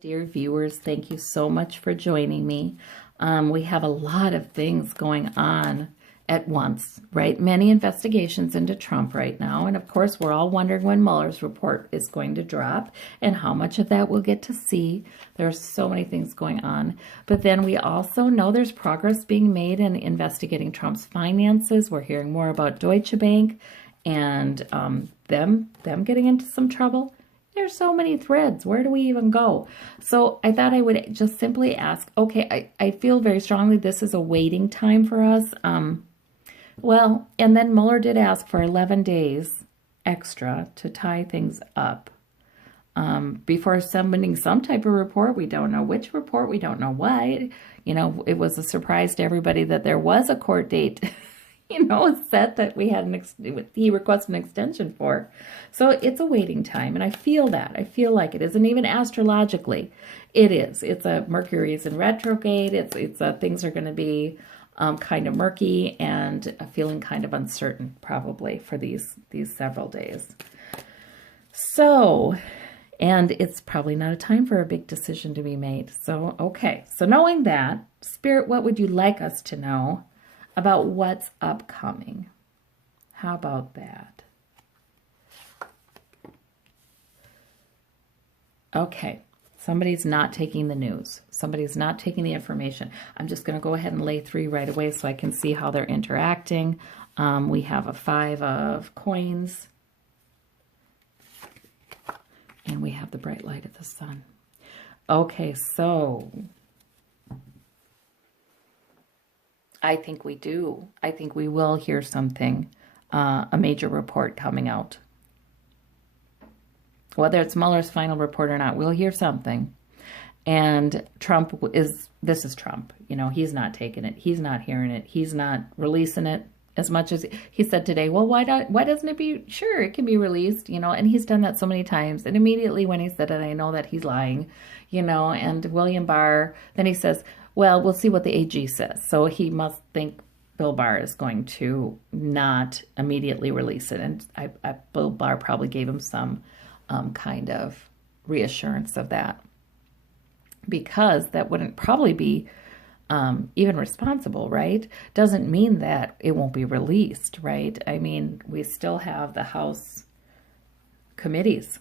Dear viewers, thank you so much for joining me. We have a lot of things going on at once, right? Many investigations into Trump right now. And of course, we're all wondering when Mueller's report is going to drop and how much of that we'll get to see. There's so many things going on. But then we also know there's progress being made in investigating Trump's finances. We're hearing more about Deutsche Bank and them getting into some trouble. There's so many threads. Where do we even go? So I thought I would just simply ask, okay, I feel very strongly this is a waiting time for us. Well, and then Mueller did ask for 11 days extra to tie things up before submitting some type of report. We don't know which report. We don't know why. You know, it was a surprise to everybody that there was a court date set that we had he requested an extension for. So it's a waiting time, and I feel that. I feel like it isn't even astrologically. It is. It's a Mercury is in retrograde. It's things are going to be kind of murky and feeling kind of uncertain probably for these several days. So, and it's probably not a time for a big decision to be made. So, okay. So knowing that, Spirit, what would you like us to know about what's upcoming? How about that? Okay, somebody's not taking the news. Somebody's not taking the information. I'm just going to go ahead and lay 3 right away so I can see how they're interacting. We have a 5 of coins. And we have the bright light of the sun. Okay, so I think we do. I think we will hear something, a major report coming out. Whether it's Mueller's final report or not, we'll hear something. And this is Trump. You know, he's not taking it. He's not hearing it. He's not releasing it as much as he said today. Well, why doesn't it be? Sure, it can be released, and he's done that so many times. And immediately when he said it, I know that he's lying, and William Barr, then he says, well, we'll see what the AG says. So he must think Bill Barr is going to not immediately release it. And Bill Barr probably gave him some kind of reassurance of that, because that wouldn't probably be even responsible, right? Doesn't mean that it won't be released, right? I mean, we still have the House committees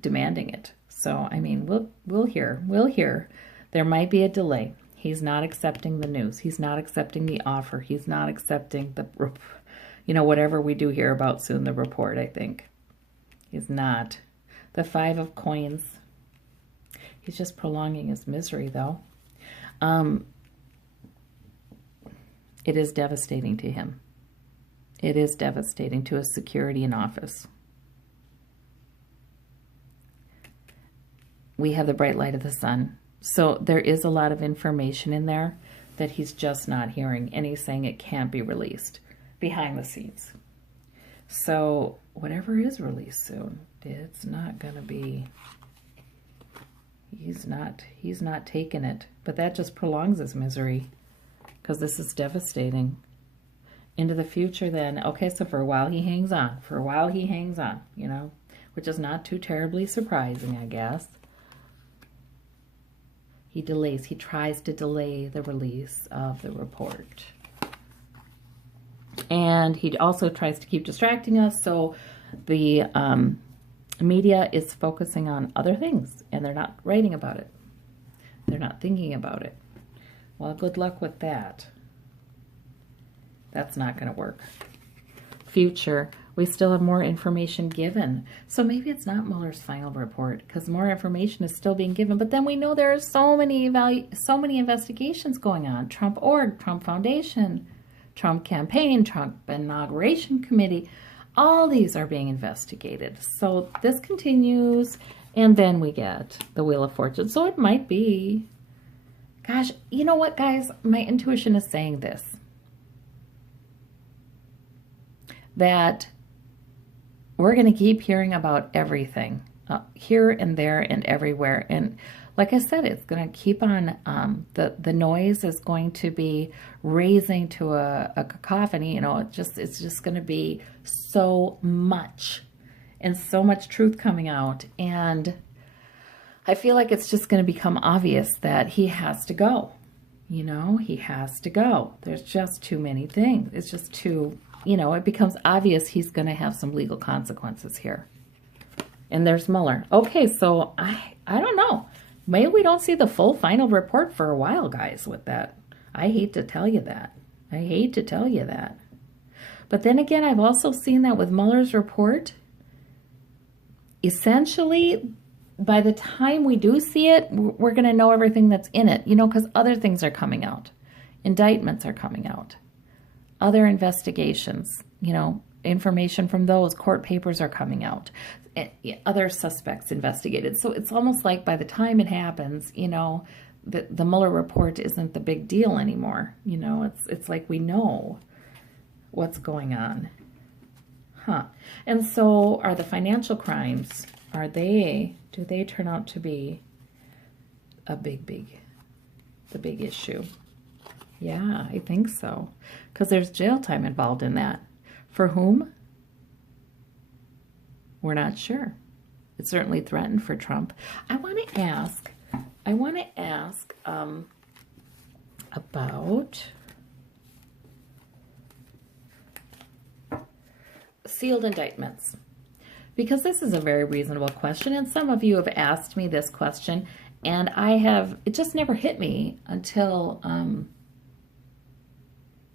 demanding it. So, I mean, we'll hear. There might be a delay. He's not accepting the news. He's not accepting the offer. He's not accepting whatever we do hear about soon, the report, I think. He's not. The 5 of coins. He's just prolonging his misery, though. It is devastating to him. It is devastating to his security in office. We have the bright light of the sun. So there is a lot of information in there that he's just not hearing, and he's saying it can't be released behind the scenes. So whatever is released soon, it's not going to be, he's not taking it. But that just prolongs his misery, because this is devastating. Into the future then, okay, so for a while he hangs on. Which is not too terribly surprising, I guess. He delays. He tries to delay the release of the report. And he also tries to keep distracting us. So the media is focusing on other things, and they're not writing about it. They're not thinking about it. Well, good luck with that. That's not going to work. Future. We still have more information given. So maybe it's not Mueller's final report, because more information is still being given. But then we know there are so many investigations going on. Trump Org, Trump Foundation, Trump Campaign, Trump Inauguration Committee. All these are being investigated. So this continues, and then we get the Wheel of Fortune. So it might be, gosh, you know what, guys? My intuition is saying this, that we're going to keep hearing about everything here and there and everywhere. And like I said, it's going to keep on, the noise is going to be raising to a cacophony. It's just going to be so much and so much truth coming out. And I feel like it's just going to become obvious that he has to go. You know, he has to go. There's just too many things. It's just too, you know, it becomes obvious he's going to have some legal consequences here. And there's Mueller. Okay, so I don't know. Maybe we don't see the full final report for a while, guys, with that. I hate to tell you that. I hate to tell you that. But then again, I've also seen that with Mueller's report. Essentially, by the time we do see it, we're going to know everything that's in it, you know, because other things are coming out. Indictments are coming out. Other investigations, you know, information from those, court papers are coming out. Other suspects investigated. So it's almost like by the time it happens, you know, the Mueller report isn't the big deal anymore. You know, it's like we know what's going on. And so are the financial crimes, do they turn out to be the big issue? Yeah, I think so. Because there's jail time involved in that. For whom? We're not sure. It's certainly threatened for Trump. I want to ask about sealed indictments, because this is a very reasonable question, and some of you have asked me this question, and it just never hit me until,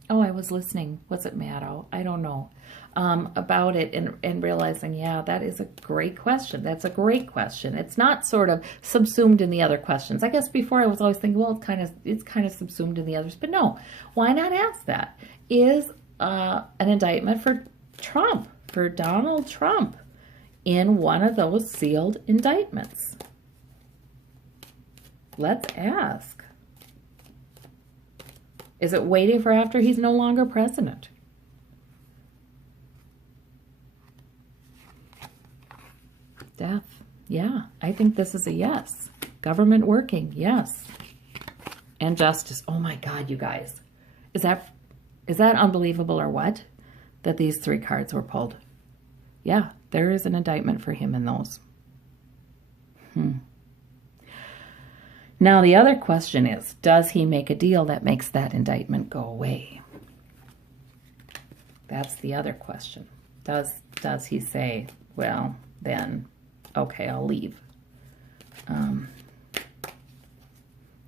I was listening. Was it Maddow? I don't know. About it and realizing, yeah, that is a great question. That's a great question. It's not sort of subsumed in the other questions. I guess before I was always thinking, well, it's kind of subsumed in the others, but no, why not ask that? Is an indictment for Trump, for Donald Trump, in one of those sealed indictments? Let's ask. Is it waiting for after he's no longer president? Death. Yeah, I think this is a yes. Government working, yes. And justice. Oh my God, you guys. Is that unbelievable or what? That these three cards were pulled. Yeah, there is an indictment for him in those. Now the other question is, does he make a deal that makes that indictment go away? That's the other question. Does he say, well, then, okay, I'll leave?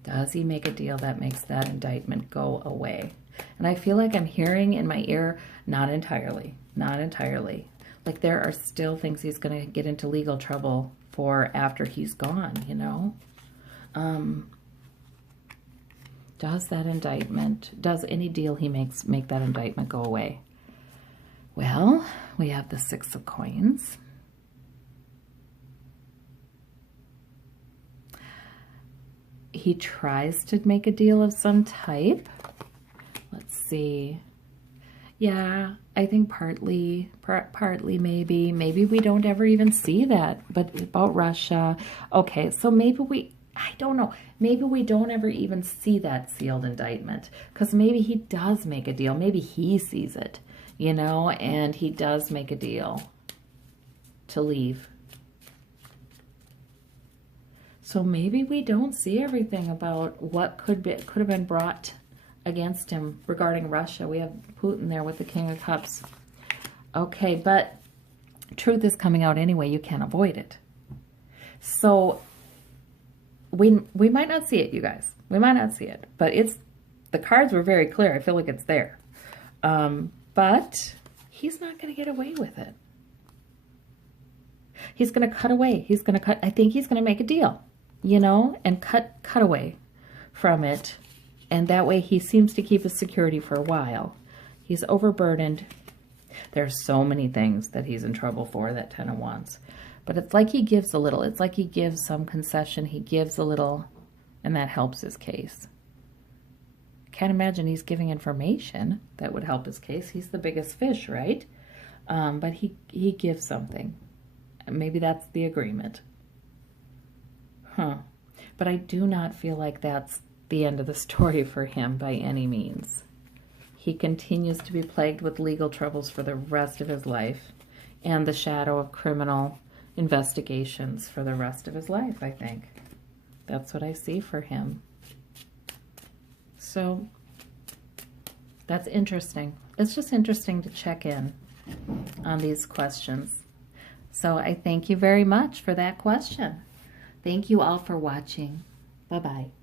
Does he make a deal that makes that indictment go away? And I feel like I'm hearing in my ear, not entirely, not entirely. Like there are still things he's going to get into legal trouble for after he's gone, you know? Does any deal he makes make that indictment go away? Well, we have the Six of Coins. He tries to make a deal of some type. Let's see. Yeah, I think partly maybe we don't ever even see that, but about Russia. Okay, so I don't know, maybe we don't ever even see that sealed indictment, because maybe he does make a deal. Maybe he sees it, you know, and he does make a deal to leave. So maybe we don't see everything about what could have been brought against him regarding Russia. We have Putin there with the King of Cups. Okay, but truth is coming out anyway. You can't avoid it. So we might not see it, you guys. We might not see it, but the cards were very clear. I feel like it's there. But he's not going to get away with it. He's going to cut away. I think he's going to make a deal, you know, and cut away from it. And that way he seems to keep his security for a while. He's overburdened. There's so many things that he's in trouble for, that Ten of Wands. But it's like he gives a little. It's like he gives some concession. He gives a little, and that helps his case. Can't imagine he's giving information that would help his case. He's the biggest fish, right? But he gives something. Maybe that's the agreement. But I do not feel like that's the end of the story for him by any means. He continues to be plagued with legal troubles for the rest of his life, and the shadow of criminal investigations for the rest of his life, I think. That's what I see for him. So that's interesting. It's just interesting to check in on these questions. So I thank you very much for that question. Thank you all for watching. Bye-bye.